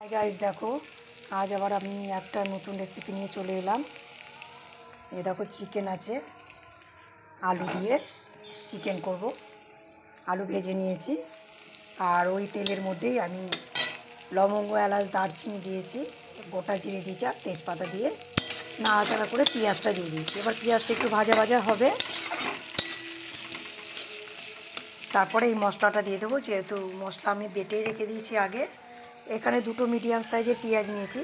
Hi guys, देखो आज आबार आमी एकटा नतून रेसिपि निये चले एलाम। ये देखो चिकेन आछे, आलू दिए चिकेन करब। आलू भेजे निয়েছি আর ওই তেলের মধ্যেই আমি লবঙ্গ এলাচ দারচিনি দিয়েছি, গোটা জিরে দিয়েছি আর তেজপাতা দিয়ে নাড়াচাড়া করে পেঁয়াজটা দিয়ে দিয়েছি। এবার পেঁয়াজটা একটু ভাজা ভাজা হবে, তারপরে এই মশলাটা দিয়ে দেবো। যেহেতু মশলা আমি বেটেই রেখে দিয়েছি আগে। এখানে দুটো মিডিয়াম সাইজের পেঁয়াজ নিয়েছি।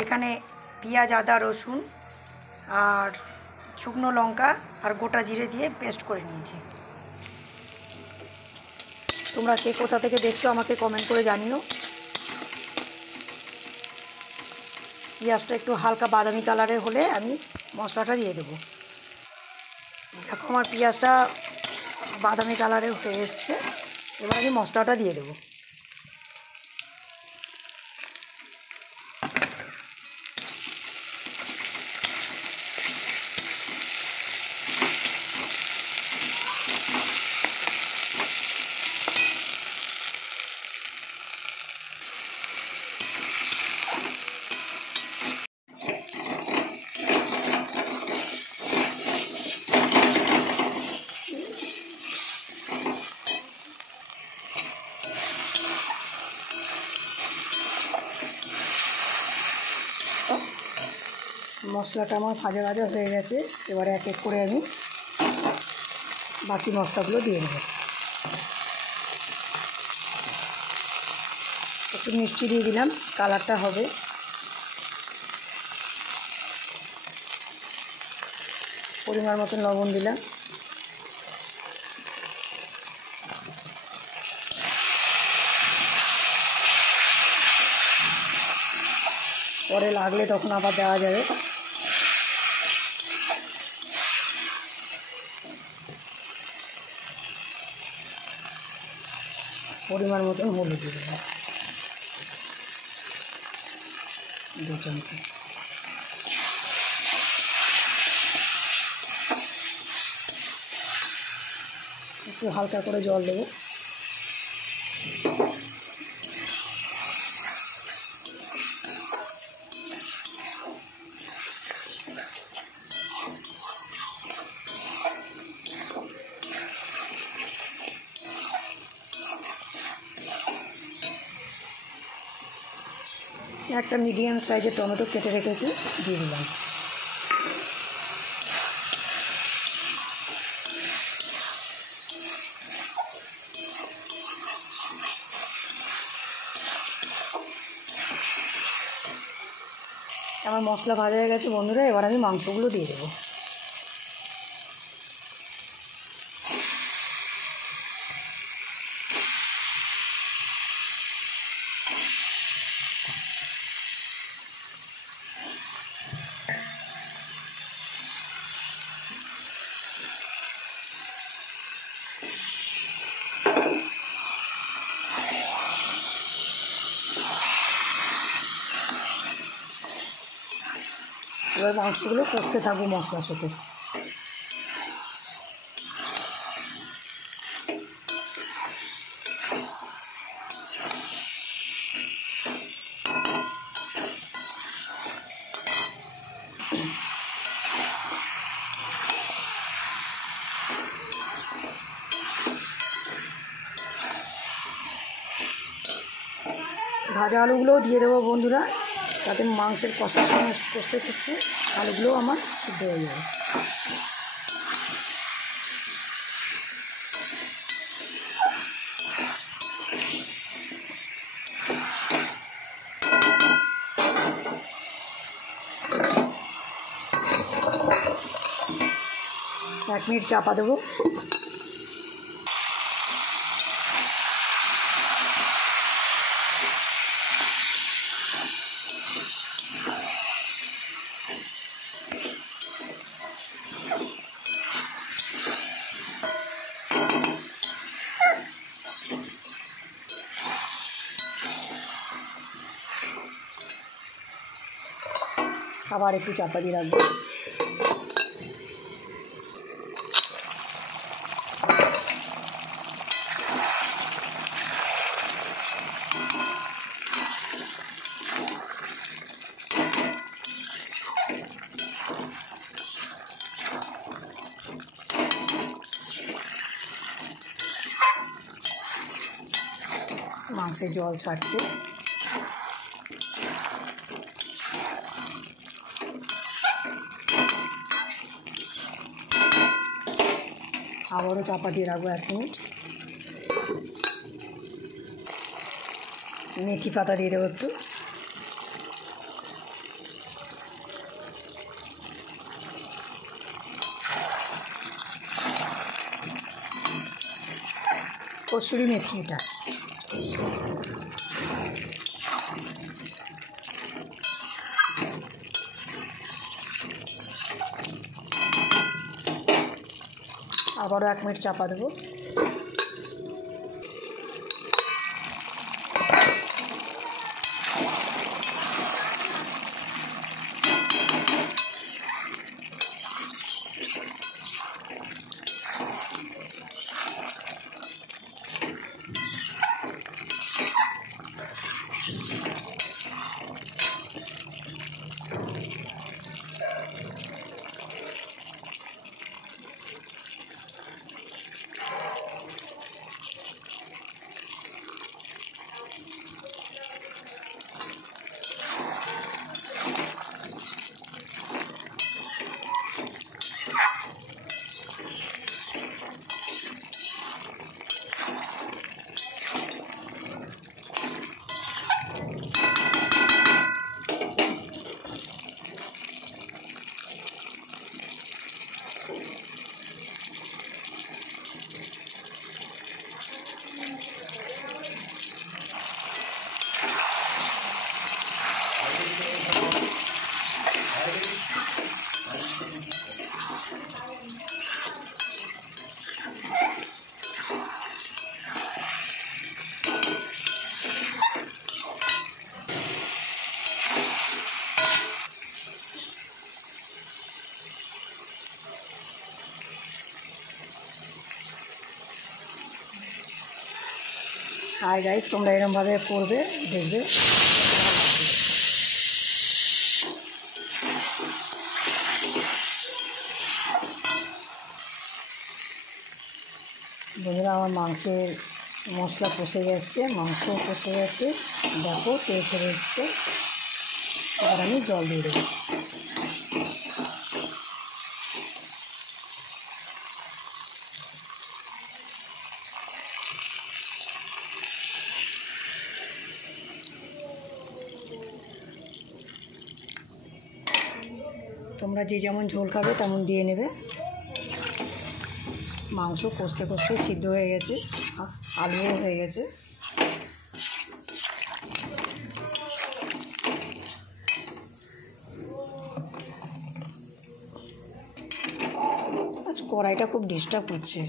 এখানে পেঁয়াজ, আদা, রসুন আর শুকনো লঙ্কা আর গোটা জিরে দিয়ে পেস্ট করে নিয়েছি। তোমরা কে কোথা থেকে দেখছো আমাকে কমেন্ট করে জানিও। পেঁয়াজটা একটু হালকা বাদামি কালারের হলে আমি মশলাটা দিয়ে দেবো। দেখো আমার পেঁয়াজটা বাদামি কালারের হয়ে এসছে, এবার আমি মশলাটা দিয়ে দেবো। মশলাটা আমার ভাজা ভাজা হয়ে গেছে। এবারে এক এক করে আমি বাকি মশলাগুলো দিয়ে দেবো। একটু মিষ্টি দিয়ে দিলাম, কালারটা হবে। পরিমাণ মতন লবণ দিলাম। পরে লাগলে তখন আবার দেওয়া যাবে। পরিমাণ মতন হলুদ দিয়ে দেবো, 2 চামচ। একটু হালকা করে জল দেবো। একটা মিডিয়াম সাইজের টমেটো কেটে রেখেছি, দিয়ে দিলাম। আমার মশলা ভাজা হয়ে গেছে বন্ধুরা, এবার আমি মাংসগুলো দিয়ে দেবো। এবার মাংসগুলো কষতে থাকবো মশলার সাথে। ভাজা আলুগুলোও দিয়ে দেবো বন্ধুরা, তাতে মাংসের কষার সঙ্গে কষতে কষতে আলুগুলোও আমার সিদ্ধ হয়ে যাবে। এক মিনিট চাপা দেবো। আবার একটু চাপা দিয়ে রাখবো। মাংসে জল ছাড়ছে। আবারও চাপা দিয়ে রাখবো 1 মিনিট। মেথি পাতা দিয়ে দেবো একটু। কসুরি মেথি এটা। আবারও 1 মিনিট চাপা দেবো। হাই গাইস, তোমরা এরকমভাবে করবে, দেখবে। বন্ধুরা, আমার মাংসের মশলা কষে গেছে, মাংস কষে গেছে, দেখো তেল ছেড়ে এসছে। এবার আমি জল দিয়ে দেবো। তোমরা যে যেমন ঝোল খাবে তেমন দিয়ে নেবে। মাংস কষতে কষতে সিদ্ধ হয়ে গেছে, আলুও হয়ে গেছে। আজ কড়াইটা খুব ডিস্টার্ব করছে।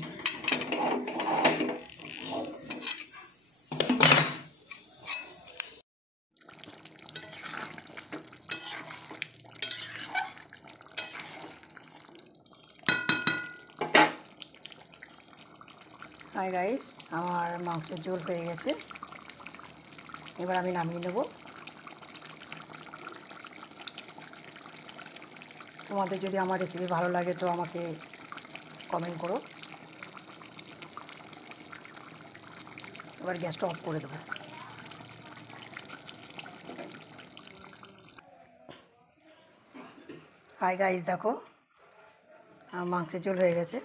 হাই গাইস, আমার মাংসের ঝোল হয়ে গেছে। এবার আমি নামিয়ে নেব। তোমাদের যদি আমার রেসিপি ভালো লাগে তো আমাকে কমেন্ট করো। এবার গ্যাসটা অফ করে দেবো। হাই গাইস, দেখো আমার মাংসের ঝোল হয়ে গেছে।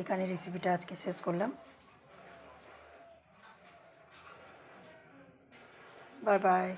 এখানে রেসিপিটা আজকে শেষ করলাম। Bye bye.